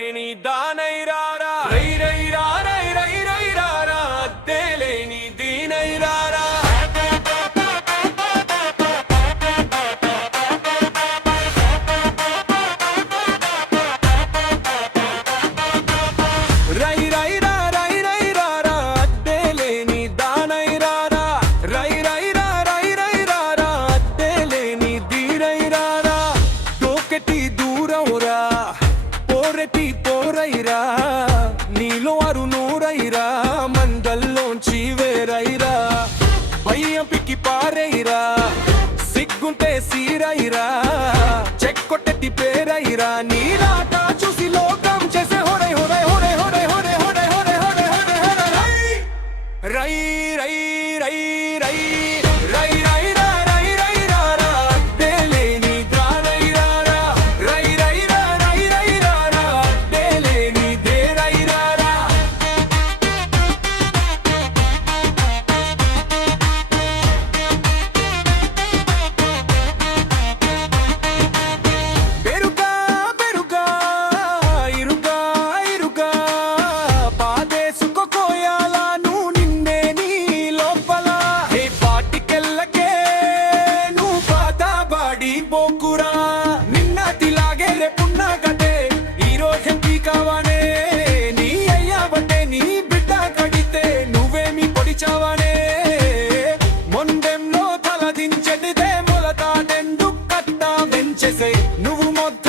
లేని దానై రారా రై రై రారై రై రై రారా అద్దె లేని దీనై రారా రై రై రా రై రై రారా అద్దె లేని దానై రారా రై రై రా రై రై రారా అద్దె లేని దీనై రారా దోకెటి దూరవురా పోరెటి పోరైరా నీలో అరు నూరైరా మందల్లోంచి వేరైరా భయ్యం పిక్కి పారైరా సిగ్గుంటే సీరైరా చెక్కొట్టెట్టి పేరైరా నీరాట చూసి లోకం చేసే హోరై హోరై హోరై హోరై హోరై హోరై హోరై హోరై హోరై హోరై రై రై రై రై రై రై రా రై రై రారా అద్దె లేని దానై రారా రై రై రా రై రై రారా అద్దె లేని దేరై రారా బెరుగా బెరుగా ఇరుగా ఇరుగా పాదేసుకో కోయాలను నిన్నే నీ లోపల హే పాటికెళ్ళకే నువ్వు పాతబడి పోకురా నిన్నటిలాగే రేపున్నా కదే ఈ రోజెంతి కావానే నీ అయ్యావంటే నీ బిడ్డ కడితే నువ్వేమి పొడిచావనే మొండెంలో తలదించెడిదే మొలతాడెందుకు కట్టా వెంచేసే నువ్వు మొత్తం